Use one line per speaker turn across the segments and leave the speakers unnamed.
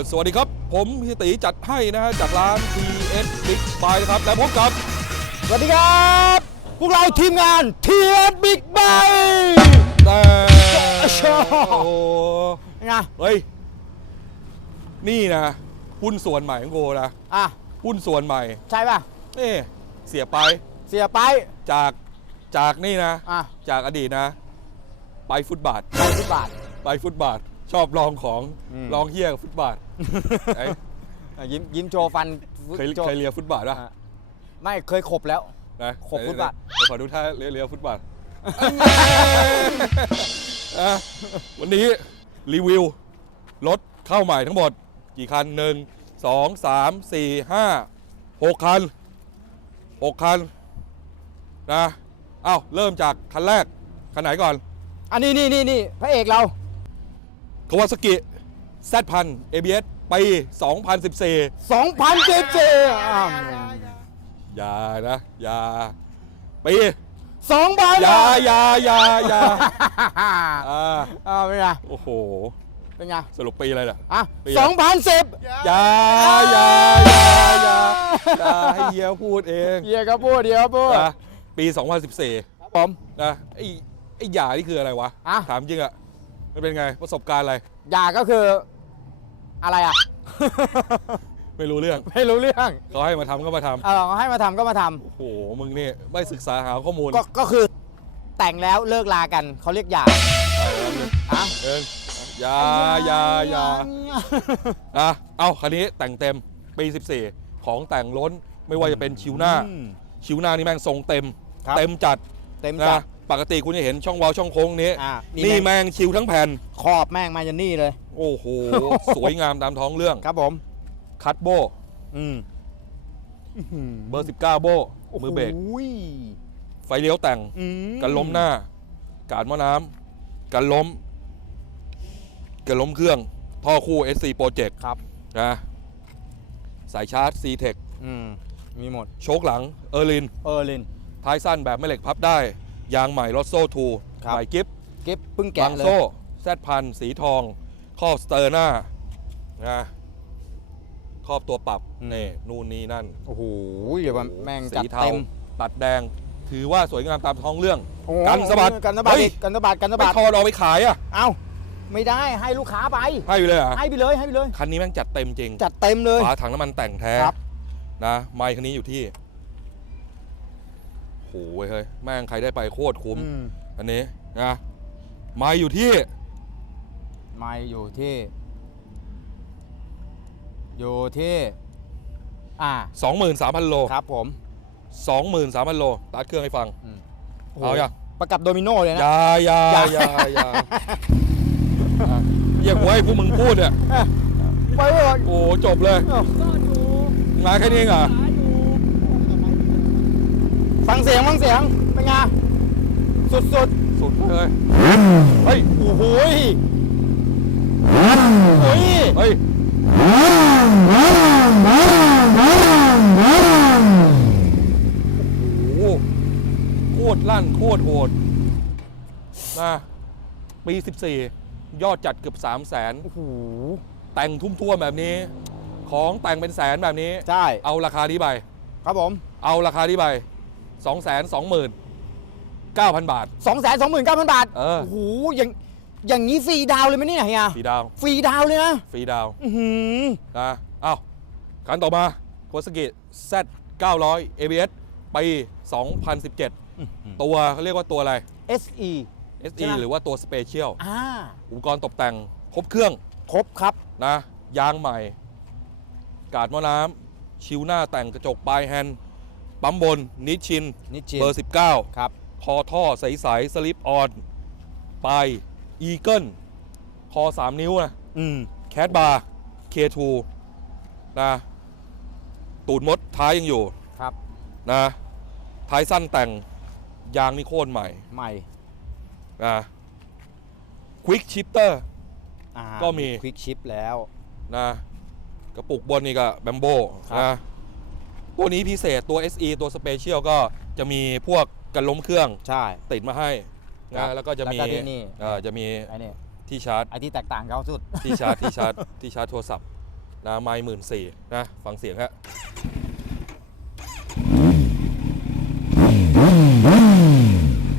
วัสดีครับ ผมพี่ตีจัดให้นะฮะจากร้าน TS Big Buy นะครับ และพบกับ
สวัสดีครับ พวกเราทีมงานเทียนบิ๊กไบ
แต่
ชอบ
โอ้โห
ไง
เฮ้ย นี่นะหุ้นส่วนใหม่ของโกนะ
อะ
หุ้นส่วนใหม่
ใช่ป่ะ
เอ๊ะเสียไป
เสียไป
จากจากนี่นะ
อะ
จากอดีตนะ ไปฟุตบาท
ไปที่บาท
ไปฟุตบาท ชอบลองของ
อืม
ลองเฮี้ยกับฟุตบาทไอ้
อะยิ้มยิ้มโชว์ฟัน
เคย
โชว์
เคยเลียฟุตบาทป่ะ
อะไม่เคยขบแล้ว
นะ
ขบฟุตบาท
เดี๋ยวขอดูท่าเลียเลียฟุตบาทอะวันนี้รีวิวรถเข้าใหม่ทั้งหมด กี่คันหนึ่งสองสามสี่ห้าหกคันหกคันนะเอ้าเริ่มจากคันแรกคันไหนก่อน
อันนี้นี่นี่นี่พระเอกเรา
คาวาซากิ Z พัน ABS ปี 2014
2,000เจเจอะ
อย่านะอย่าปี
2,000
อย่าอย่าอย่าอย่าอ่า
อ่าเป็นไง
โอ้โห
เป็นไง
สรุปปีอะไรล่ะ
อะ
ปีอะไร
2010
อย่าอย่าอย่าอย่าอย่าให้เฮียพูดเอง
เฮียก็พูดเฮียก็พูด
นะปี 2014
ครับผม
นะไอ้ไอ้หย่านี่คืออะไรวะ
อะ
ถามจริงอะ มันเป็นไงประสบการณ์อะไร
อย่าก็คืออะไรอะ
ไม่รู้เรื่อง
ไม่รู้เรื่อง
เขาให้มาทำก็มาท
เออให้มาทำก็มาทำำ
โอ้โหมึงนี่ไม่ศึกษาหาข้อมูล
ก็ก็คือแต่งแล้วเลิกลากันเขาเรียกหย่าอะ
เอิงอย่าอย่าอย่าอะเอ้าคันนี้แต่งเต็มปี14 ของแต่งล้นไม่ว่าจะเป็นชิวหน้า
อืม
ชิวหน้านี่แม่งทรงเต็ม
ครับ
เต็มจัด
เต็มจั
นะ
ด
ปกติคุณจะเห็นช่องวาล์วช่องโค้งนี้
อะ
นี่
แม่ง
แม่งชิวทั้งแผ่น
ขอบแม่งมาจนนี่เลย
โอ้โห สวยงามตามท้องเรื่อง
ครับผม
คัตโบ
อืม
เบอร์ 19 โบ มือเบรก
โอ้ย
ไฟเลี้ยวแต่ง
อืม
กันล้มหน้า การหม้อน้ำกันล้ม กันล้มเครื่อง ท่อคู่ SC Project
ครับ
นะ สายชาร์จ C-Tech
อืม มีหมด
โชคหลัง เออร์ลิน
เออร์ลิน
ท้ายสั้นแบบไม่เหล็กพับได้ ยางใหม่รถโซ่ทู
ครับ
ใหม่กิฟ
เก็บเพิ่ง
บา
แกะ
ง
เลย
โซ่แซดพันสีทอง ครอบสเตอร์หน้านะครอบตัวปรับนี่นู่นนี่นั่น
โอ้โหเดี๋ยวมันแม่งจัด
สีเทา
เต็ม
ตัดแดง ถือว่าสวยงามตามท้องเรื่อง
โอ้
กันสะบัด
กันสะบัด
เฮ้ย
อีกกันสะบัดกันสะ
ไม่
บัด
ทอดเอาไปขายอะ
เอ้าไม่ได้ให้ลูกค้าไป
ให้ไปเลยเหรอะ
ให้ไปเลยให้ไปเลย
คันนี้แม่งจัดเต็มจริง
จัดเต็มเลย
ฝาถังน้ำมันแต่งแท้
ครับ
นะไมค์คันนี้อยู่ที่ โหยเฮ้ยแม่งใครได้ไปโคตรคุ้ม
อืม
อันนี้นะไมค์อยู่ที่
ไม่อยู่ที่ อยู่ที่ อ่า
23,000 โล
ครับผม
23,000 โลตัดเครื่องให้ฟังเอาอย่าง
ประกับโดมิโนเลยนะ
อย่าอย่า
อย่า
อย่าอย่าอะเรียกไว้พวกมึงพูดเนี่ย
ไปเลย
โอ้จบเลยมาแค่นี้เองเหรอ
ฟังเสียงฟังเสียงเป็นไงสุดสุด
สุดเลย เฮ้ย
ๆโอ้โหยโอ้ย
เฮ้ยโอ้โหโคตรลั่นโคตรโหดนะปี 14 ยอดจัดเกือบ 3 0 0แสน
โอ้โห
แต่งทุ่มทั่วแบบนี้ ของแต่งเป็นแสนแบบนี้
ใช่
เอาราคาที่ไป
ครับผม
เอาราคาที่ไป 2 2 9 0 0 0 บาท
2 2 9 0 0 0บาท
เออ
โอ้โห อย่าง อย่างนี้ฟรีดาวน์เลยไหมเนี่ยเฮีย
ฟรีดาว
ฟรีดาวน์เลยนะ
ฟรีดาว
อือหือ
นะเอ้าคันต่อมาโคสกิ Z 900 ABS ปี 2017 ตัวเขาเรียกว่าตัวอะไร
SE
SE
ใช่ไหม
หรือว่าตัวสเปเชียล
อ่า
อุปกรณ์ตกแต่งครบเครื่อง
ครบครับ
นะยางใหม่ กาดหม้อน้ำชิวหน้าแต่งกระจกปลายแฮนด์ ปั๊มบนนิชชิน
นิชิน
เบอร์ 19
ครับ
คอท่อใสๆสลิปออนปลายอีเกิลคอ 3 นิ้วนะ
อืม
แคดบาร์ K2 นะตูดมดท้ายยังอยู่
ครับ
นะท้ายสั้นแต่งยางนี่โค่นใหม่
ใหม่
นะควิกชิปเตอร์
อ่า
ก็มี
ควิกชิปแล้ว
นะกระปุกบนนี่ก็แบมโบ
ครับ
นะ ตัวนี้พิเศษตัว SE ตัวสเปเชียลก็จะมีพวกกันล้มเครื่อง
ใช่
ติดมาให้
ครั
นะ
บ
แล้วก็จะมี
แล้วก็ที่นี่
เอ่อจะมี
ไอ้นี่
ที่ชาร์จ
ไอ้ที่แตกต่างเขาสุด
ที่ชาร์จที่ชาร์จที่ชาร์จโทรศัพท์นะไม้หมื่นสี่นะฟังเสียงฮะ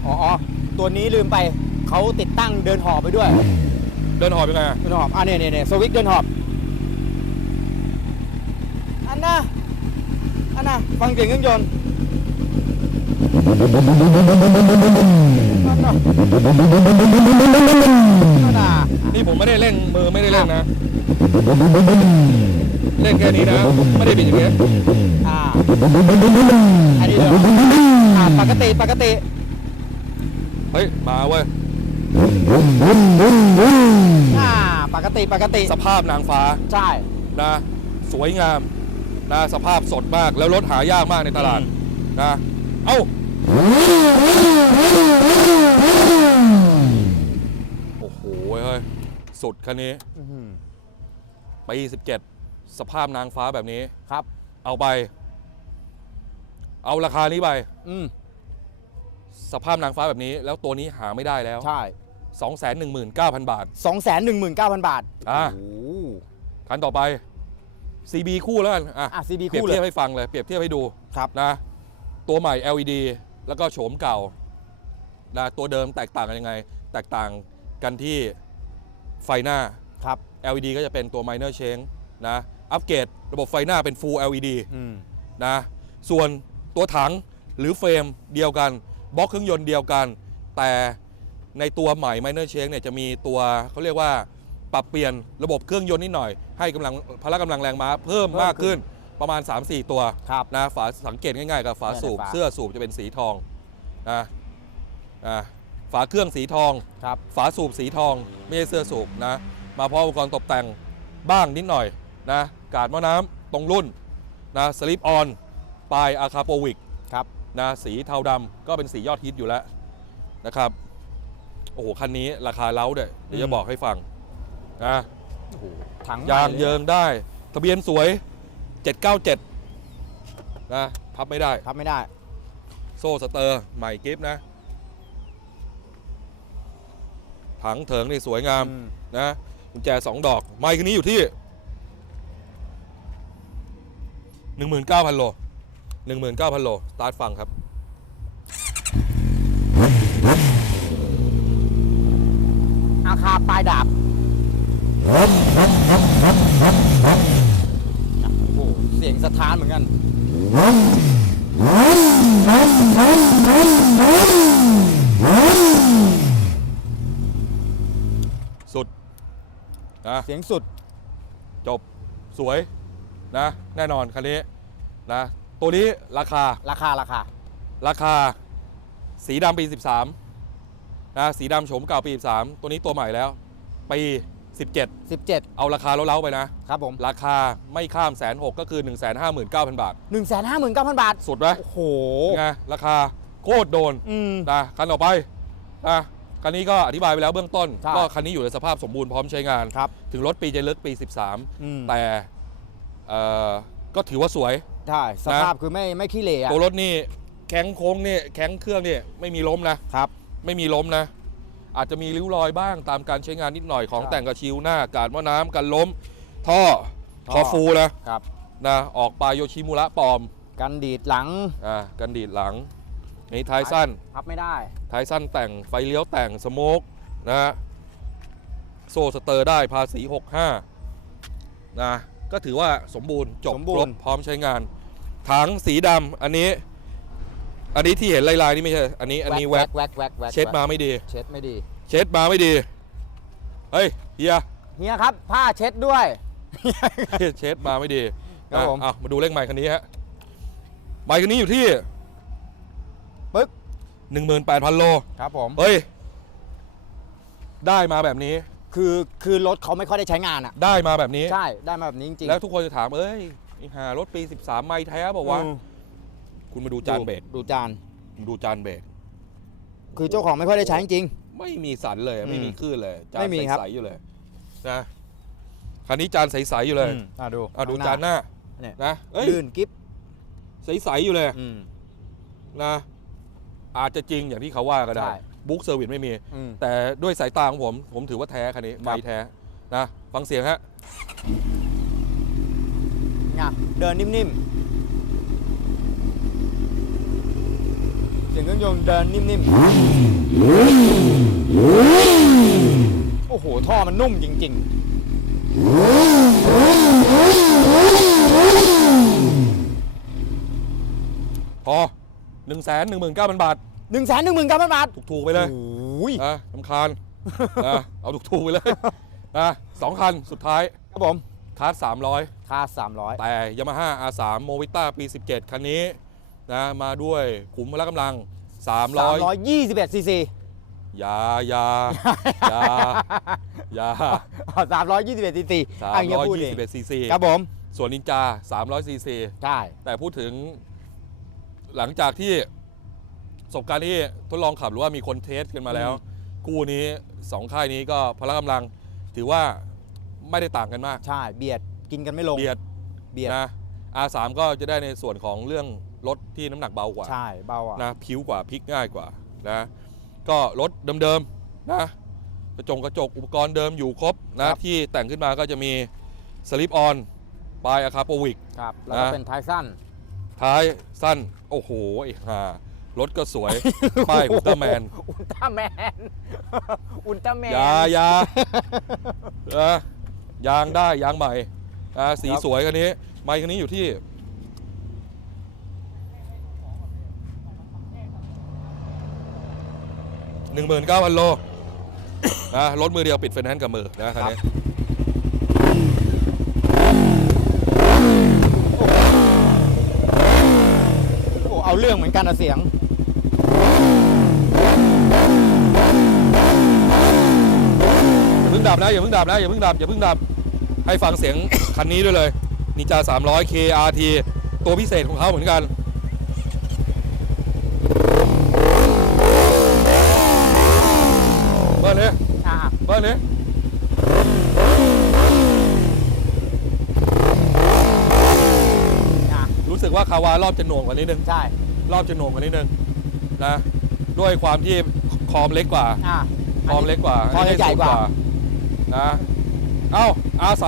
อ๋ออ๋อตัวนี้ลืมไปเขาติดตั้งเดินหอบไปด้วย
เดินหอบยังไงอะ
เดินหอบอะเนี่ยเนี่ยเนี่ยสวิตช์เดินหอบ อันน่ะ อันน่ะฟังเสียงเครื่องยนต์อันน่ะอันน่ะ
นี่ผมไม่ได้เร่งมือไม่ได้เร่งนะเล่นแค่นี้นะ ไม่ได้บิดอย่างเงี้ย
อ่าอันนี้เดี๋ยวอ่าปกติปกติ
เฮ้ย มาเว้ย
อ่าปกติปกติ
สภาพนางฟ้า
ใช่
นะ สวยงาม นะสภาพสดมากแล้วรถหายากมากในตลาด
อืม
นะเอ้าโอ้โหเฮ้ยสุดคันนี้
อื้อหือ
ปี17สภาพนางฟ้าแบบนี้
ครับ
เอาไป เอาราคานี้ไป
อืม
สภาพนางฟ้าแบบนี้ แล้วตัวนี้หาไม่ได้แล้ว
ใช่
219,000บาท
สองแสนหนึ่งหมื่นเก้าพันบาท
อ่า
โอ้โห
คันต่อไป CB คู่แล้วกันอะ
อะ CB
เปรียบ
คู่เล
เที
ย
ยบให้ฟังเลยเปรียบเทียบให้ดู
ครับ
นะ ตัวใหม่ LED แล้วก็โฉมเก่านะตัวเดิมแตกต่างกันยังไง แตกต่างกันที่ไฟหน้า
ครับ
LED ก็จะเป็นตัว minor change นะอัปเกรดระบบไฟหน้าเป็น full LED
อืม
นะส่วนตัวถังหรือเฟรมเดียวกันบล็อกเครื่องยนต์เดียวกัน แต่ในตัวใหม่ minor change เนี่ยจะมีตัวเขาเรียกว่า ปรับเปลี่ยนระบบเครื่องยนต์นิดหน่อย ให้กำลังพละกำลังแรงม้าเพิ่มมากขึ้นประมาณ 3-4 ตัว
ครับ
นะฝาสังเกตง่ายๆกับฝาสูบ
เนี่ยในฝา
เสื้อสูบจะเป็นสีทองนะอะฝาเครื่องสีทอง
ครับ
ฝาสูบสีทองไม่ใช่เสื้อสูบนะ มาพร้อมอุปกรณ์ตกแต่งบ้างนิดหน่อยนะกาดหม้อน้ำตรงรุ่นนะสลิปออนปลายอาคาโปวิก
ครับ
นะสีเทาดำก็เป็นสียอดฮิตอยู่แล้วนะครับ โอ้โห คันนี้ราคาเล้าด้วยเดี๋ยวจะบอกให้ฟัง นะ
โอ้โหถัง
ยาง
ใหม่ล
เยิงได้ ทะเบียนสวย 797นะพับไม่ได้
ครับไม่ได้
โซ่สเตอร์ใหม่กิฟต์นะ ถังเถิงนี่สวยงาม
อืม
นะกุญแจสองดอก ไมค์คันนี้อยู่ที่ 19,000 โล 19,000 โล สตาร์ทฟังครับ
อาคาปลายดาบ โอ้โหเสียงสะท้านเหมือนกัน
สุดนะ
เสียงสุด
จบสวยนะแน่นอนคันนี้นะ ตัวนี้ราคา
ราคาราคา
ราคา สีดำปี 13นะสีดำโฉมเก่าปี 13 ตัวนี้ตัวใหม่แล้วปี 17
17
เอาราคาเล้าๆไปนะ
ครับผม
ราคาไม่ข้ามแสนหกก็คือ 1 5 9 0 0 0 บาท
1 5 9 0 0 0 บาท
สุดไหม
โอ้โห
ไงราคาโคตรโดน
อืม
นะคันต่อไปนะคันนี้ก็อธิบายไปแล้วเบื้องต้น
ใช่
ก็คันนี้อยู่ในสภาพสมบูรณ์พร้อมใช้งาน
ครับ
ถึงรถปีจะลึกปี
อืม
13 แต่เอ่อก็ถือว่าสวย
ใช่ สภาพคือไม่ไม่ขี้เหร่อะ
ตัวรถนี่แข้งโค้งนี่แข้งเครื่องนี่ไม่มีล้มนะ
ครับ
ไม่มีล้มนะ อาจจะมีริ้วรอยบ้างตามการใช้งานนิดหน่อยของ
ใช่
แต่งกระชิวหน้า การว่าน้ำกันล้มท่อ
ท่อ
คอฟูนะครับนะออกปลายโยชิมุระปลอม
กันดีดหลัง
อ่ากันดีดหลังนี่ท้ายสั้น
พับไม่ได้
ท้ายสั้นแต่งไฟเลี้ยวแต่งสโมกนะฮะโซ่สเตอร์ได้ภาษี 65นะก็ถือว่าสมบูรณ์จบ
สมบู
ค
ร
ร
ณ์
บพร้อมใช้งานถังสีดำอันนี้ อันนี้ที่เห็นลายๆนี่ไม่ใช่ อันนี้อันนี้แว็ก
แว็กแว็กแว็ก
เช็ดมาไม่ดี
เช็ดไม่ดี
เช็ดมาไม่ดี เฮ้ยเฮีย
เฮียครับ ผ้าเช็ดด้วย
เช็ดมาไม่ดี
ครับ
นะ
ผม
อะมาดูเลขใหม่คันนี้ฮะใหม่คันนี้อยู่ที่
ปึ๊ก
18,000โล
ครับผม
เฮ้ย ได้มาแบบนี้
คือคือรถเขาไม่ค่อยได้ใช้งานอะ
ได้มาแบบนี้
ใช่ ได้มาแบบนี้จริงๆ
แล้วทุกคนจะถาม เอ้ยไอ้หารถปี 13 ไม่แท้บอกว่าวะ
อืม
คุณมาดูจานเบรก
ดูจาน
คุณดูจานเบรก
คือเจ้าของไม่ค่อยได้ใช้จริง
ไม่มีสันเลย
อืม
ไม่มีคลื่นเลยจาน
ไม่มีครับ
ใสๆอยู่เลยนะคันนี้จานใสๆอยู่เลย
อืมอะดู
อะดู
ข้ง
จานหน้า
เนี่ย
นะเอ้ย
ลื่นกิ๊บ
ใสๆอยู่เลย
อืม
นะ อาจจะจริงอย่างที่เขาว่าก็ได้
ใช่
บุ๊กเซอร์วิสไม่มี
อืม
แต่ด้วยสายตาของผม ผมถือว่าแท้คันนี้
ครั
ไม่
บ
แท้นะฟังเสียงฮะ
นะเดินนิ่มๆเสียงเครื่องยนต์เดินนิ่มๆ โอ้โห ท่อมันนุ่มจริง
พอ1นึ่งแสนหนึ่งหมื่นเก้าพันบาท
ๆ1นึ่งแสนหนึ่งหมื่นเก้าพันบาท
ถูกๆไปเลย
โอ้ย
นะลำคาญ นะเอาถูกๆไปเลยนะสองคันสุดท้าย
ครับผม
คาร์ดสามร้อย
ค่า300
แต่ Yamaha R3 Movita ปี 17 คันนี้ นะมาด้วยขุมพละกำลัง 300
321ซีซี
อยาอยาอยาอยา
321ซีซีอะอย่างเงี้ยพูดเอง
321 cc
ครับผม
ส่วนนินจา300 cc
ใช่
แต่พูดถึงหลังจากที่ประสบการณ์ที่ทดลองขับหรือว่ามีคนเทสกันมาแล้ว คู่นี้สองค่ายนี้ก็พละกำลัง ถือว่าไม่ได้ต่างกันมาก
ใช่ เบียดกินกันไม่ลง
เบียด
เบียด
นะ R3 ก็จะได้ในส่วนของเรื่อง รถที่น้ำหนักเบากว่า
ใช่เบาอะ
นะพิ้วกว่าพลิกง่ายกว่านะ ก็รถเดิมๆนะกระจงกระจกอุปกรณ์เดิมอยู่ครบนะครับที่แต่งขึ้นมาก็จะมีสลิปออนปลายอะคาโปวิก
ครับแล้วก็
นะ
เป็นท้ายสั้น
ท้ายสั้น โอ้โหไอ้ห่ารถก็สวย ป้ายอุลตร้าแมน
อุลตร้าแมน อุลตร้าแมน
ยายานะยางได้ยางใหม่นะสี
ครับ
สวยคันนี้ ไมค์คันนี้อยู่ที่ หนึ่งหมื่นเก้าพันโล นะรถมือเดียวปิดไฟแนนซ์กับมือนะคันนี้
โอ้เอาเรื่องเหมือนกันอะเสียง
อย่าเพิ่งดับนะอย่าเพิ่งดับนะอย่าเพิ่งดับอย่าเพิ่งดับให้ฟังเสียงคันนี้ด้วยเลยนิจา300 KRT ตัวพิเศษของเขาเหมือนกันเบิ้ลเนี่ย
อ่า
เบิ้ลเนี่ย
อ่า
รู้สึกว่าคาวารอบจะหน่วงกว่านิดนึง
ใช่
รอบจะหน่วงกว่านิดนึงนะ ด้วยความที่คอมเล็กกว่า
อ่า
คอมเล็กกว่า
คอม
นนี้
ใหญ่กว่า
สูงนะ เอ้า R3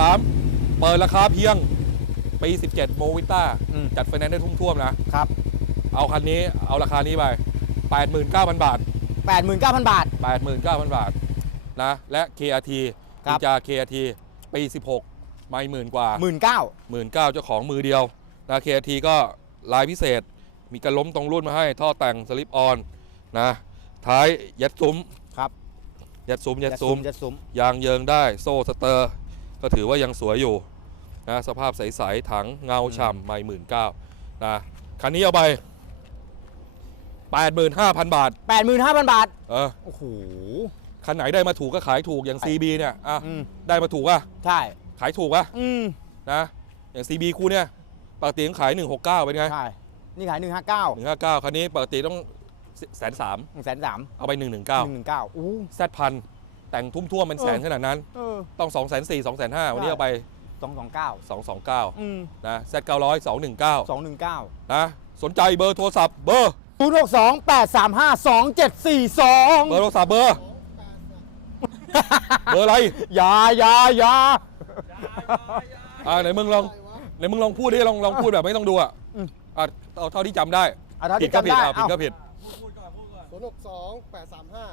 เปิดราคาเพียงปี 17 โมวิต้า
อืม
จัดไฟแนนซ์ได้ทุ่มท่วมนะ
ครับ
เอาคันนี้ เอาราคานี้ไป 89,000 บาท
89,000 บาท
89,000 บาท นะและ KRT
ครับ
นินจา KRT ปี 16 ไม่หมื่นกว่า
19,000
หมื่นเก้าเจ้าของมือเดียวนะ KRT ก็ลายพิเศษ มีกระล้มตรงรุ่นมาให้ ท่อแต่งสลิปออนนะท้ายยัดซุ้ม
ครับ
ยัดซุ้มยัด
จะ
ซุ้ม
จะซุ้ม
ยางเยิงได้โซ่สเตอร์ ก็ถือว่ายังสวยอยู่นะสภาพใส ๆ ถังเงาฉ่ำไม่หมื่นเก้านะคันนี้เอาไป 85,000 บาท
85,000บาท
เออ
โอ้โห
คันไหนได้มาถูกก็ขายถูกอย่าง CB เนี่ยอะ
อืม
ได้มาถูกอะ
ใช่
ขายถูกอะ
อืม
นะอย่าง CB คู่เนี่ยปกติต้องขาย 169 เป็นไง
ใช่ นี่ขาย159
159 คันนี้ปกติต้องแสนสาม
103
เอาไป119
119อู้
แซดพันแต่งทุ่มท่วมเป็นแสนขนาดนั้น
เออ
ต้อง 2 4 0 0 0 2 5 0 0วันนี้เอาไป
229
229
อืม
นะแซดเก้าร้อยสองหนึ่งเก้า
219
นะสนใจเบอร์โทรศัพท์เบอร์
062 835 2742
เบอร์โทรศัพท์เบอร์ เบอร์อะไร
อย่าอย่าอย่า
อ่าไหนมึงลองไหนมึงลองพูดดิลองลองพูดแบบไม่ต้องดูอะ
อืม
อะเอาเท่าที่จำได้
เอาเท่า
ผิด
ที่
ก็
จำ
ผิด
ได้
อะผิด
เอ้า
ก็ผิด
ศูนย์หกสองแปดสามห้า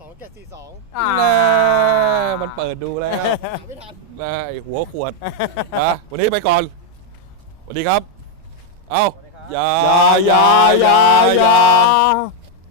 สองเจ็ดสี่สอง
อ่า
แน่มันเปิดดูแล้ว
หาไม่ทัน
นะไอหัวขวดนะวันนี้ไปก่อนสวัสดีครับ เอาอย่า
อย่าอย่าอย่าอย่า